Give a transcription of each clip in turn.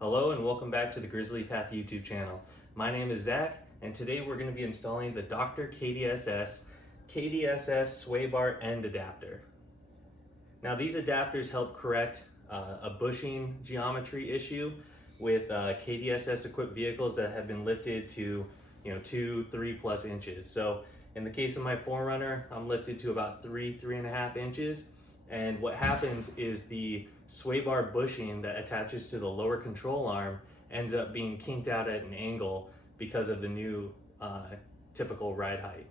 Hello and welcome back to the Grizzly Path YouTube channel. My name is Zach and today we're going to be installing the Dr. KDSS sway bar end adapter. Now these adapters help correct a bushing geometry issue with KDSS equipped vehicles that have been lifted to 2-3+ inches. So in the case of my 4Runner, I'm lifted to about 3.5 inches. And what happens is the sway bar bushing that attaches to the lower control arm ends up being kinked out at an angle because of the new typical ride height.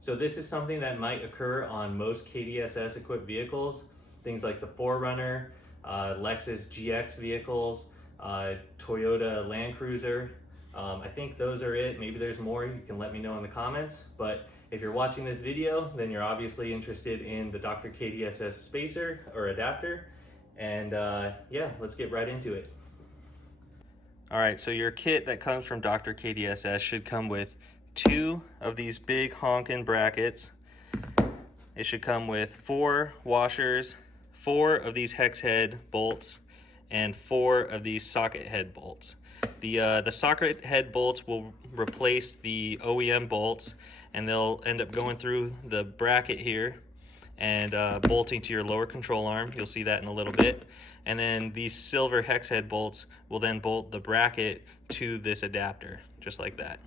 So this is something that might occur on most KDSS equipped vehicles, things like the 4Runner, Lexus GX vehicles, Toyota Land Cruiser. I think those are it. Maybe there's more, you can let me know in the comments. But if you're watching this video, then you're obviously interested in the Dr. KDSS spacer or adapter. And yeah, let's get right into it. All right, so your kit that comes from Dr. KDSS should come with 2 of these big honkin' brackets. It should come with 4 washers, 4 of these hex head bolts, and 4 of these socket head bolts. The socket head bolts will replace the OEM bolts, and they'll end up going through the bracket here and bolting to your lower control arm. You'll see that in a little bit. And then these silver hex head bolts will then bolt the bracket to this adapter, just like that.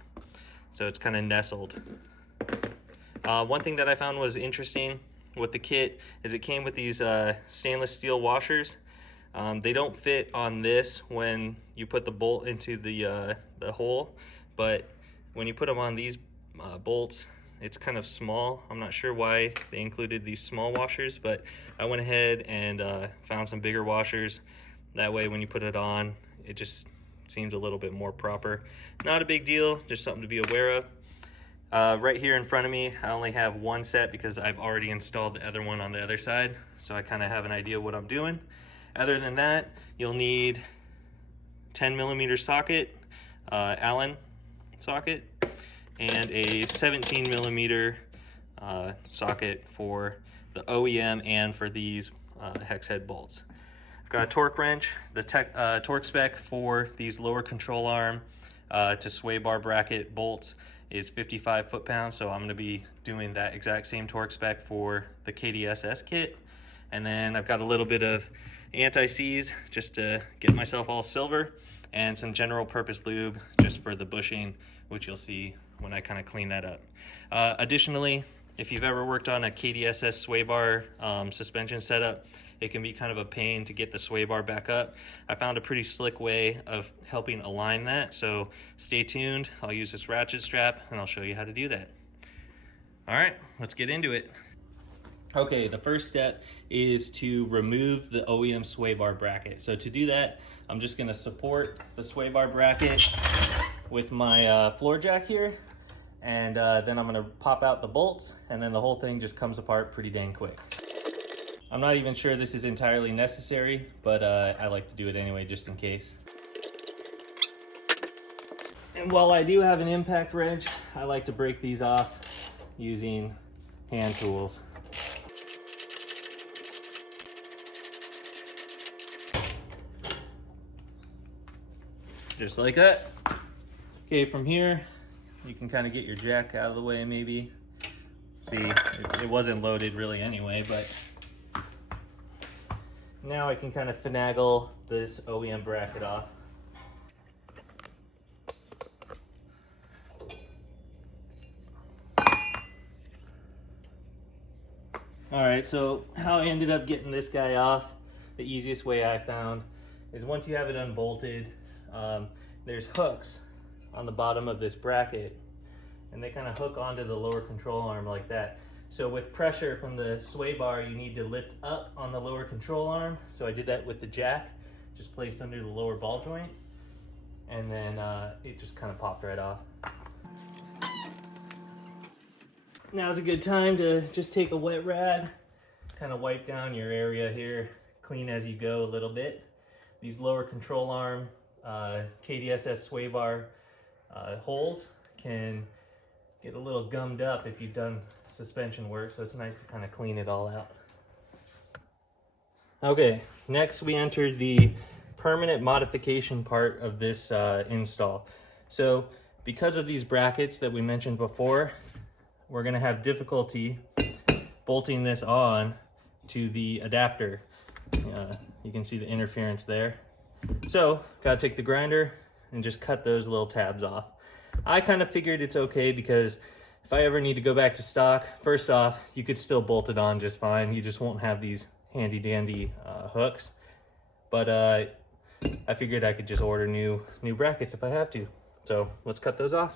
So it's kind of nestled. One thing that I found was interesting with the kit is it came with these stainless steel washers. They don't fit on this when you put the bolt into the hole, but when you put them on these bolts, it's kind of small. I'm not sure why they included these small washers, but I went ahead and found some bigger washers. That way when you put it on, it just seems a little bit more proper. Not a big deal, just something to be aware of. Right here in front of me, I only have one set because I've already installed the other one on the other side, so I kind of have an idea what I'm doing. Other than that, you'll need 10mm socket, Allen socket, and a 17mm socket for the OEM and for these hex head bolts. I've got a torque wrench. The torque spec for these lower control arm to sway bar bracket bolts is 55 foot-pounds, so I'm going to be doing that exact same torque spec for the KDSS kit. And then I've got a little bit of anti-seize just to get myself all silver, and some general purpose lube just for the bushing, which you'll see when I kind of clean that up. Additionally, if you've ever worked on a KDSS sway bar suspension setup, it can be kind of a pain to get the sway bar back up. I found a pretty slick way of helping align that, so stay tuned. I'll use this ratchet strap and I'll show you how to do that. All right, let's get into it. Okay, the first step is to remove the OEM sway bar bracket. So to do that, I'm just gonna support the sway bar bracket with my floor jack here, and then I'm gonna pop out the bolts, and then the whole thing just comes apart pretty dang quick. I'm not even sure this is entirely necessary, but I like to do it anyway just in case. And while I do have an impact wrench, I like to break these off using hand tools. Just like that. Okay, from here, you can kind of get your jack out of the way maybe. See, it wasn't loaded really anyway, but now I can kind of finagle this OEM bracket off. All right, so how I ended up getting this guy off, the easiest way I found is once you have it unbolted, there's hooks on the bottom of this bracket, and they kind of hook onto the lower control arm like that. So with pressure from the sway bar, you need to lift up on the lower control arm. So I did that with the jack, just placed under the lower ball joint, and then it just kind of popped right off. Now's a good time to just take a wet rag, kind of wipe down your area here, clean as you go a little bit. These lower control arm KDSS sway bar holes can get a little gummed up if you've done suspension work, so it's nice to kind of clean it all out. Okay, next we entered the permanent modification part of this install. So because of these brackets that we mentioned before, we're gonna have difficulty bolting this on to the adapter. You can see the interference there. So gotta take the grinder and just cut those little tabs off. I kind of figured it's okay because if I ever need to go back to stock, first off, you could still bolt it on just fine. You just won't have these handy dandy hooks. But I figured I could just order new brackets if I have to. So let's cut those off.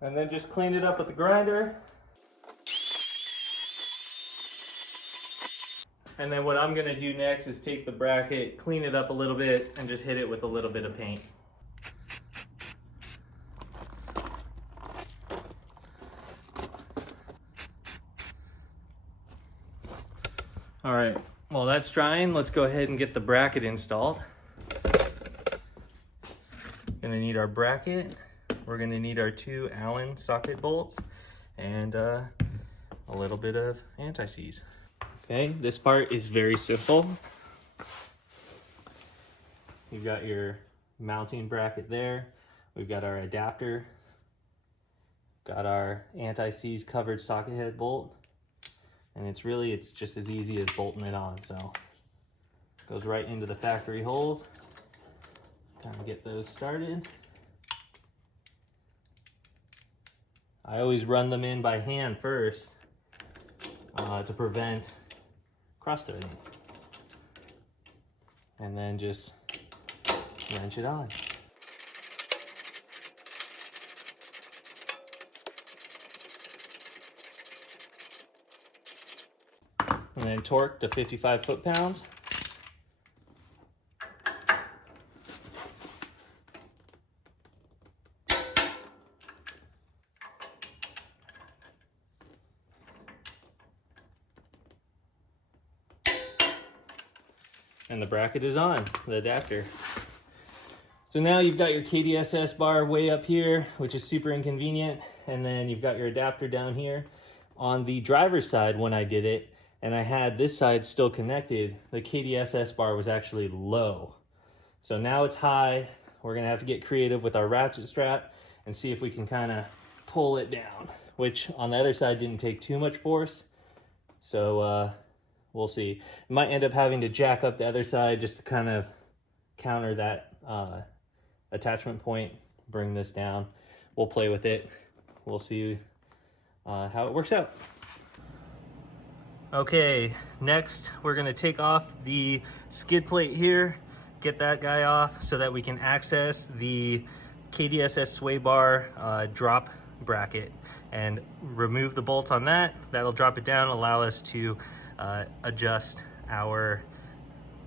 And then just clean it up with the grinder. And then what I'm gonna do next is take the bracket, clean it up a little bit, and just hit it with a little bit of paint. All right, while that's drying, let's go ahead and get the bracket installed. Gonna need our bracket. We're gonna need our 2 Allen socket bolts and a little bit of anti-seize. Okay, this part is very simple. You've got your mounting bracket there. We've got our adapter. Got our anti-seize covered socket head bolt. And it's just as easy as bolting it on. So it goes right into the factory holes. Kind of get those started. I always run them in by hand first to prevent cross-threading. And then just wrench it on. And then torque to 55 foot-pounds. And the bracket is on, the adapter. So now you've got your KDSS bar way up here, which is super inconvenient. And then you've got your adapter down here. On the driver's side, when I did it, and I had this side still connected, the KDSS bar was actually low. So now it's high. We're gonna have to get creative with our ratchet strap and see if we can kind of pull it down, which on the other side didn't take too much force. So we'll see. Might end up having to jack up the other side just to kind of counter that attachment point, bring this down. We'll play with it. We'll see how it works out. Okay, next we're gonna take off the skid plate here, get that guy off so that we can access the KDSS sway bar drop bracket and remove the bolt on that. That'll drop it down, allow us to adjust our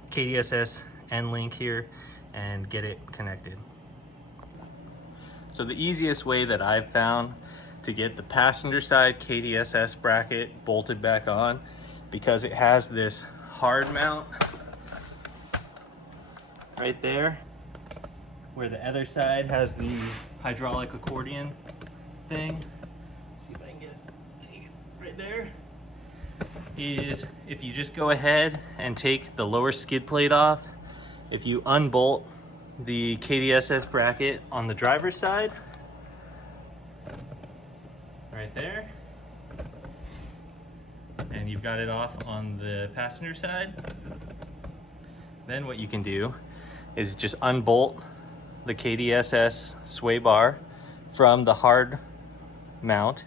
KDSS end link here and get it connected. So the easiest way that I've found to get the passenger side KDSS bracket bolted back on, because it has this hard mount right there, where the other side has the hydraulic accordion thing. See if I can get it right there. Is if you just go ahead and take the lower skid plate off, if you unbolt the KDSS bracket on the driver's side, right there, and you've got it off on the passenger side, then what you can do is just unbolt the KDSS sway bar from the hard mount,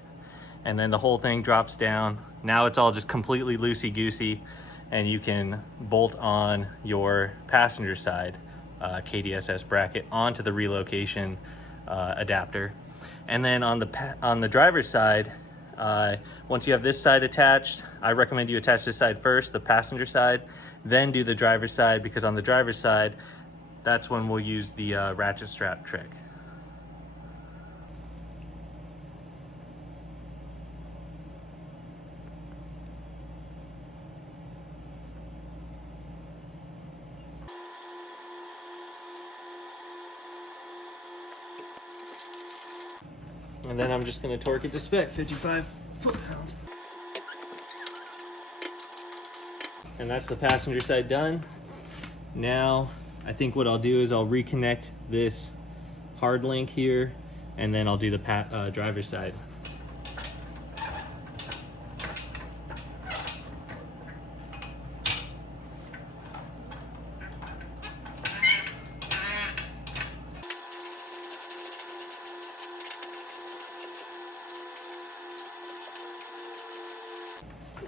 and then the whole thing drops down. Now it's all just completely loosey-goosey, and you can bolt on your passenger side KDSS bracket onto the relocation adapter. And then on the driver's side, once you have this side attached, I recommend you attach this side first, the passenger side, then do the driver's side, because on the driver's side, that's when we'll use the ratchet strap trick. And then I'm just gonna torque it to spec, 55 foot-pounds. And that's the passenger side done. Now, I think what I'll do is I'll reconnect this hard link here, and then I'll do the driver's side.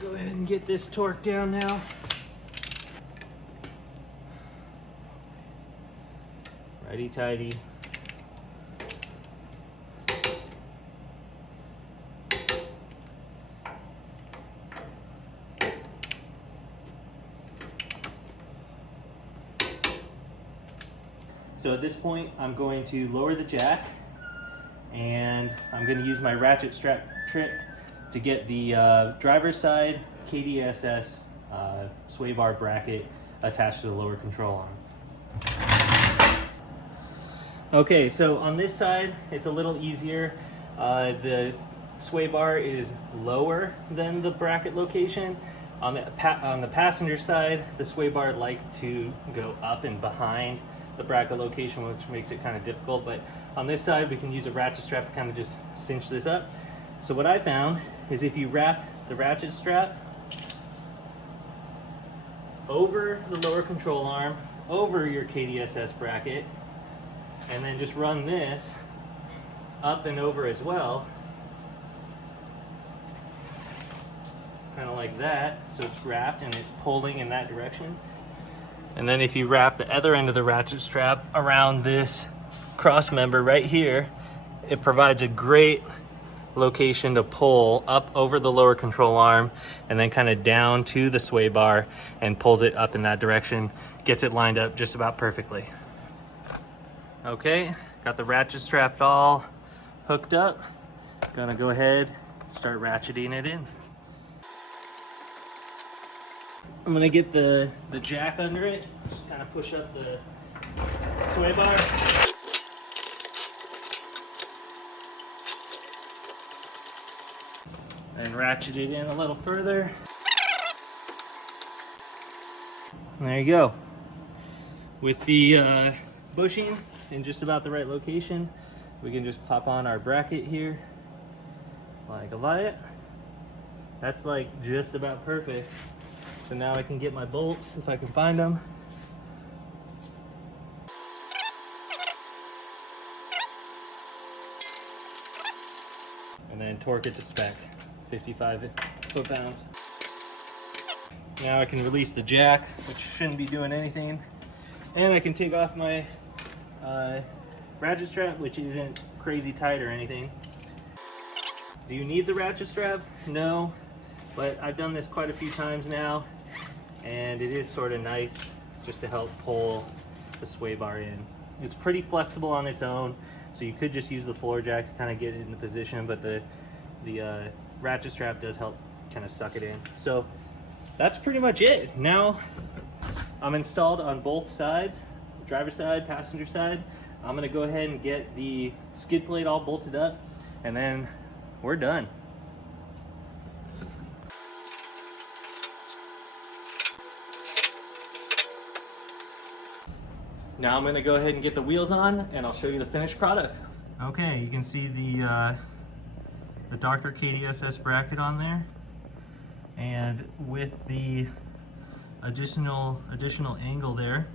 Go ahead and get this torque down now. Righty tighty. So at this point, I'm going to lower the jack, and I'm going to use my ratchet strap trick to get the driver's side KDSS sway bar bracket attached to the lower control arm. Okay, so on this side, it's a little easier. The sway bar is lower than the bracket location. On the passenger side, the sway bar like to go up and behind the bracket location, which makes it kind of difficult. But on this side, we can use a ratchet strap to kind of just cinch this up. So what I found is if you wrap the ratchet strap over the lower control arm, over your KDSS bracket, and then just run this up and over as well, kind of like that, so it's wrapped and it's pulling in that direction. And then if you wrap the other end of the ratchet strap around this cross member right here, it provides a great location to pull up over the lower control arm and then kind of down to the sway bar and pulls it up in that direction, gets it lined up just about perfectly. Okay, got the ratchet strap all hooked up. Gonna go ahead, start ratcheting it in. I'm gonna get the jack under it, just kind of push up the sway bar. And ratchet it in a little further. And there you go. With the bushing in just about the right location, we can just pop on our bracket here, like a light. That's like just about perfect. So now I can get my bolts if I can find them. And then torque it to spec, 55 foot-pounds. Now I can release the jack, which shouldn't be doing anything. And I can take off my ratchet strap, which isn't crazy tight or anything. Do you need the ratchet strap? No, but I've done this quite a few times now, and it is sort of nice just to help pull the sway bar in. It's pretty flexible on its own, so you could just use the floor jack to kind of get it into position, but the ratchet strap does help kind of suck it in. So that's pretty much it. Now I'm installed on both sides, driver's side, passenger side. I'm gonna go ahead and get the skid plate all bolted up, and then we're done. Now I'm gonna go ahead and get the wheels on, and I'll show you the finished product. Okay, you can see the Dr. KDSS bracket on there, and with the additional angle there,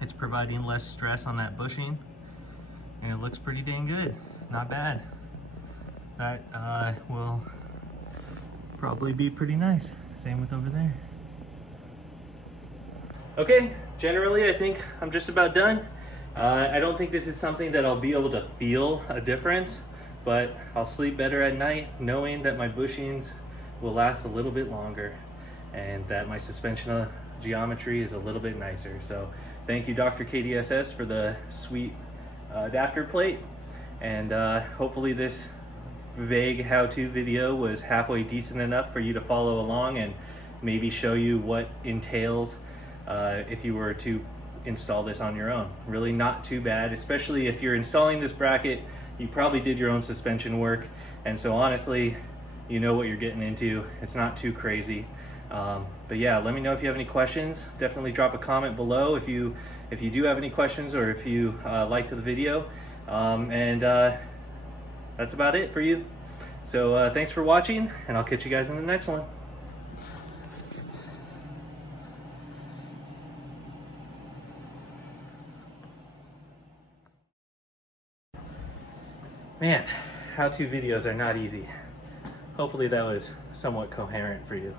it's providing less stress on that bushing, and it looks pretty dang good. Not bad. That will probably be pretty nice. Same with over there. Okay, generally I think I'm just about done. I don't think this is something that I'll be able to feel a difference, but I'll sleep better at night knowing that my bushings will last a little bit longer and that my suspension geometry is a little bit nicer. So thank you, Dr. KDSS, for the sweet adapter plate, and hopefully this vague how-to video was halfway decent enough for you to follow along and maybe show you what entails if you were to install this on your own. Really not too bad, especially if you're installing this bracket. You probably did your own suspension work, and so honestly, you know what you're getting into. It's not too crazy. But yeah, let me know if you have any questions. Definitely drop a comment below if you do have any questions, or if you liked the video. That's about it for you. So thanks for watching, and I'll catch you guys in the next one. Man, how-to videos are not easy. Hopefully that was somewhat coherent for you.